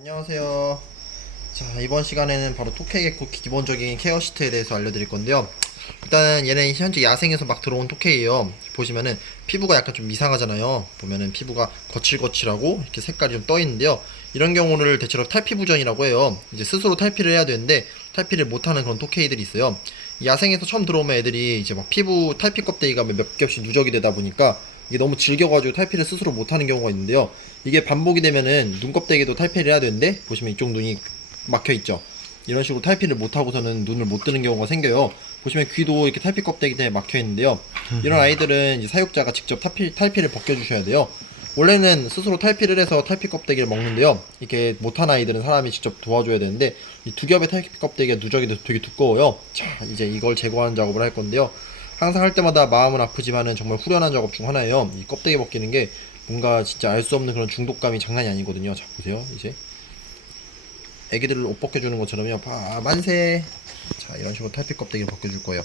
안녕하세요. 자, 이번 시간에는 바로 토케이의 기본적인 케어 시트에 대해서 알려드릴 건데요. 일단은 얘는 현재 야생에서 막 들어온 토케이에요. 보시면은 피부가 약간 좀 이상하잖아요. 보면은 피부가 거칠거칠하고 이렇게 색깔이 좀 떠 있는데요. 이런 경우를 대체로 탈피부전이라고 해요. 이제 스스로 탈피를 해야 되는데 탈피를 못하는 그런 토케이들이 있어요. 야생에서 처음 들어오면 애들이 이제 막 피부 탈피 껍데기가 몇 겹씩 누적이 되다 보니까 이게 너무 질겨가지고 탈피를 스스로 못하는 경우가 있는데요. 이게 반복이 되면은 눈껍데기도 탈피를 해야 되는데 보시면 이쪽 눈이 막혀있죠. 이런 식으로 탈피를 못하고서는 눈을 못 뜨는 경우가 생겨요. 보시면 귀도 이렇게 탈피 껍데기 때문에 막혀있는데요. 이런 아이들은 이제 사육자가 직접 탈피를 벗겨주셔야 돼요. 원래는 스스로 탈피를 해서 탈피 껍데기를 먹는데요. 이게 못한 아이들은 사람이 직접 도와줘야 되는데 이 두 겹의 탈피 껍데기가 누적이 돼서 되게 두꺼워요. 자, 이제 이걸 제거하는 작업을 할 건데요. 항상 할 때마다 마음은 아프지만은 정말 후련한 작업 중 하나예요. 이 껍데기 벗기는 게 뭔가 진짜 알 수 없는 그런 중독감이 장난이 아니거든요. 자, 보세요. 이제 애기들을 옷 벗겨주는 것처럼요. 만세! 자, 이런 식으로 탈피 껍데기를 벗겨줄 거예요.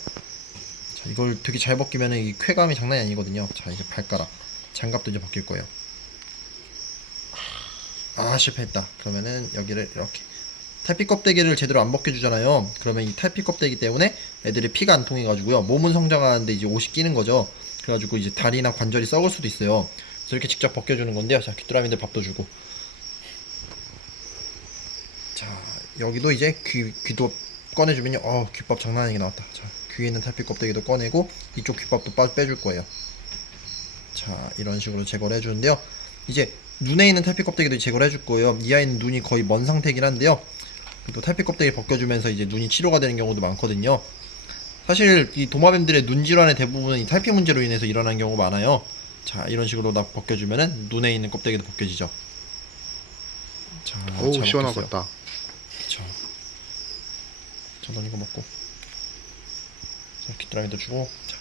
자, 이걸 되게 잘 벗기면은 이 쾌감이 장난이 아니거든요. 자, 이제 발가락. 장갑도 이제 벗길 거예요. 실패했다. 그러면은 여기를 이렇게. 탈피 껍데기를 제대로 안 벗겨주잖아요. 그러면 이 탈피 껍데기 때문에 애들이 피가 안 통해가지고요. 몸은 성장하는데 이제 옷이 끼는 거죠. 그래가지고 이제 다리나 관절이 썩을 수도 있어요. 그래서 이렇게 직접 벗겨주는 건데요. 자, 귀뚜라미들 밥도 주고. 자, 여기도 이제 귀도 꺼내주면요. 귓밥 장난 아니게 나왔다. 자, 귀에 있는 탈피 껍데기도 꺼내고 이쪽 귓밥도 빼줄 거예요. 자, 이런 식으로 제거를 해주는데요. 이제 눈에 있는 탈피 껍데기도 제거를 해줄 거예요. 이 아이는 눈이 거의 먼 상태이긴 한데요. 또 탈피 껍데기 벗겨주면서 이제 눈이 치료가 되는 경우도 많거든요. 사실 이 도마뱀들의 눈 질환의 대부분은 이 탈피 문제로 인해서 일어나는 경우가 많아요. 자, 이런 식으로 다 벗겨주면은 눈에 있는 껍데기도 벗겨지죠. 자, 어우 잘 벗겼어요. 시원하겠다. 자, 넌 이거 먹고. 자, 귀뚜라미도 주고. 자,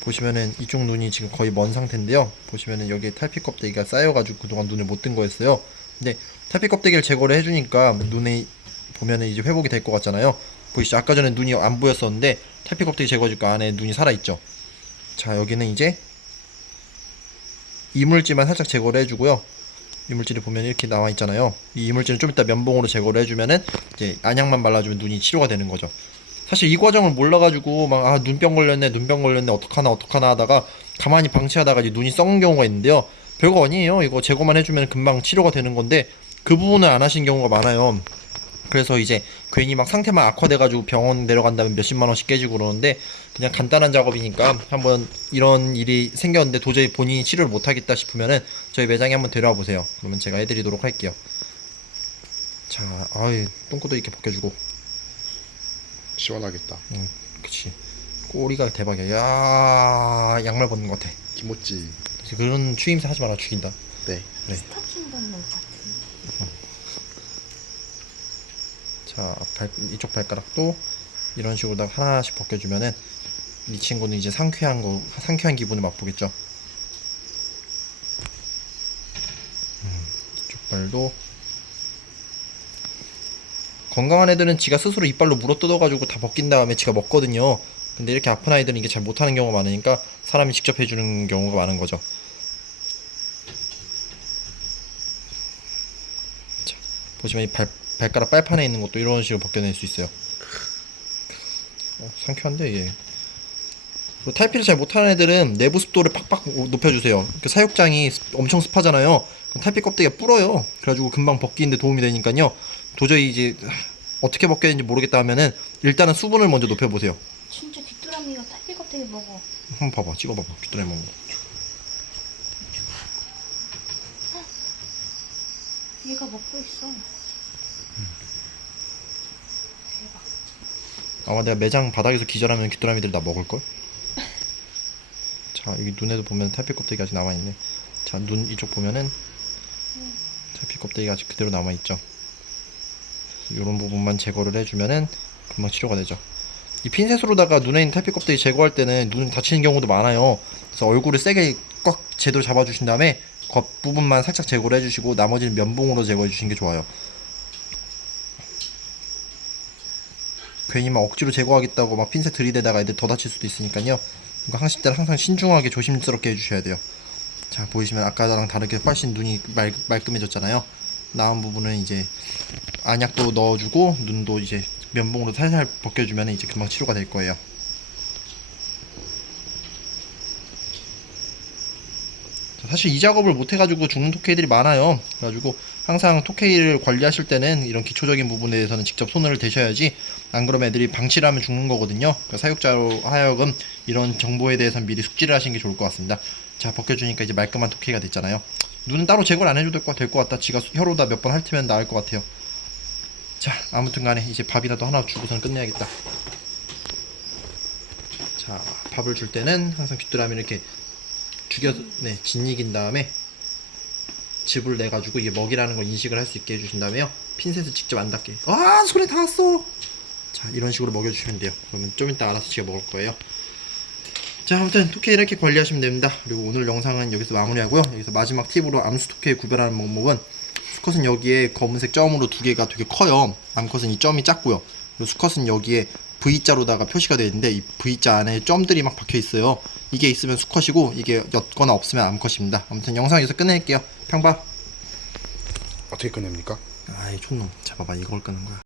보시면은 이쪽 눈이 지금 거의 먼 상태인데요. 보시면은 여기에 탈피 껍데기가 쌓여가지고 그동안 눈을 못 뜬 거였어요. 근데 탈피 껍데기를 제거를 해주니까 눈에 보면은 이제 회복이 될 것 같잖아요. 보이시죠? 아까 전에 눈이 안 보였었는데 탈피 껍데기 제거해주니까 안에 눈이 살아있죠. 자, 여기는 이제 이물질만 살짝 제거를 해주고요. 이물질이 보면 이렇게 나와 있잖아요. 이 이물질은 좀 이따 면봉으로 제거를 해주면은 이제 안약만 발라주면 눈이 치료가 되는 거죠. 사실 이 과정을 몰라가지고 막 눈병 걸렸네 어떡하나 하다가 가만히 방치하다가 이제 눈이 썩는 경우가 있는데요. 별거 아니에요. 이거 제거만 해주면 금방 치료가 되는 건데 그 부분을 안 하신 경우가 많아요. 그래서 이제 괜히 막 상태만 악화돼가지고 병원 내려간다면 몇십만 원씩 깨지고 그러는데 그냥 간단한 작업이니까 한번 이런 일이 생겼는데 도저히 본인이 치료를 못하겠다 싶으면은 저희 매장에 한번 데려와 보세요. 그러면 제가 해드리도록 할게요. 자, 똥꼬도 이렇게 벗겨주고. 시원하겠다. 그치. 꼬리가 대박이야. 야, 양말 벗는 것 같아. 기모찌. 그런 추임새 하지 마라. 죽인다. 네. 네. 스타킹 받는 것 같은데. 자, 이쪽 발가락도 이런 식으로 다 하나씩 벗겨주면은 이 친구는 이제 상쾌한 기분을 맛보겠죠. 이쪽 발도. 건강한 애들은 지가 스스로 이빨로 물어뜯어가지고 다 벗긴 다음에 지가 먹거든요. 근데 이렇게 아픈 아이들은 이게 잘 못하는 경우가 많으니까 사람이 직접 해주는 경우가 많은 거죠. 자, 보시면 이 발가락 빨판에 있는 것도 이런 식으로 벗겨낼 수 있어요. 상쾌한데 이게. 그리고 탈피를 잘 못하는 애들은 내부 습도를 팍팍 높여주세요. 그 사육장이 엄청 습하잖아요. 그럼 탈피 껍데기가 불어요. 그래가지고 금방 벗기는데 도움이 되니까요. 도저히 이제 어떻게 벗겨야 되는지 모르겠다 하면은 일단은 수분을 먼저 높여보세요. 진짜 귀뚜라미가 탈피 껍데기 먹어. 한번 봐봐, 찍어봐봐. 귀뚜라미 먹는 거. 얘가 먹고 있어. 대박. 아마 내가 매장 바닥에서 기절하면 귀뚜라미들이 나 먹을걸? 자, 여기 눈에도 보면 탈피 껍데기 아직 남아있네. 자, 눈 이쪽 보면은 탈피 껍데기가 아직 그대로 남아있죠. 이런 부분만 제거를 해주면은 금방 치료가 되죠. 이 핀셋으로다가 눈에 있는 탈피 껍데기 제거할 때는 눈 다치는 경우도 많아요. 그래서 얼굴을 세게 꽉 제대로 잡아주신 다음에 겉부분만 살짝 제거를 해주시고 나머지는 면봉으로 제거해 주시는 게 좋아요. 괜히 막 억지로 제거하겠다고 막 핀셋 들이대다가 애들 더 다칠 수도 있으니까요. 그러니까 하실 때는 항상 신중하게 조심스럽게 해주셔야 돼요. 자, 보이시면 아까랑 다르게 훨씬 눈이 말끔해졌잖아요. 남은 부분은 이제 안약도 넣어주고 눈도 이제 면봉으로 살살 벗겨주면 이제 금방 치료가 될 거예요. 사실 이 작업을 못 해가지고 죽는 토케이들이 많아요. 그래가지고 항상 토케이를 관리하실 때는 이런 기초적인 부분에 대해서는 직접 손을 대셔야지, 안 그러면 애들이 방치를 하면 죽는 거거든요. 그러니까 사육자로 하여금 이런 정보에 대해서는 미리 숙지를 하시는 게 좋을 것 같습니다. 자, 벗겨주니까 이제 말끔한 토케이가 됐잖아요. 눈은 따로 제거를 안 해도 될 것 같다. 지가 혀로다 몇 번 핥으면 나을 것 같아요. 자, 아무튼 간에 이제 밥이라도 하나 주고선 끝내야겠다. 자, 밥을 줄 때는 항상 귀뚜라미를 이렇게 네, 짓이긴 다음에 즙을 내가지고 이게 먹이라는 걸 인식을 할 수 있게 해주신 다음에요, 핀셋을 직접 안 닿게, 아 손에 닿았어. 자, 이런 식으로 먹여주시면 돼요. 그러면 좀 이따 알아서 지가 먹을 거예요. 자, 아무튼 토케이 이렇게 관리하시면 됩니다. 그리고 오늘 영상은 여기서 마무리하고요. 여기서 마지막 팁으로 암수 토케이 구별하는 방법은, 수컷은 여기에 검은색 점으로 두 개가 되게 커요. 암컷은 이 점이 작고요. 그리고 수컷은 여기에 V자로다가 표시가 되어 있는데, 이 V자 안에 점들이 막 박혀 있어요. 이게 있으면 수컷이고 이게 옅거나 없으면 암컷입니다. 아무튼 영상 여기서 끝낼게요. 평밥. 어떻게 끝냅니까? 아이 촌놈, 잡아봐. 이걸 끄는 거야.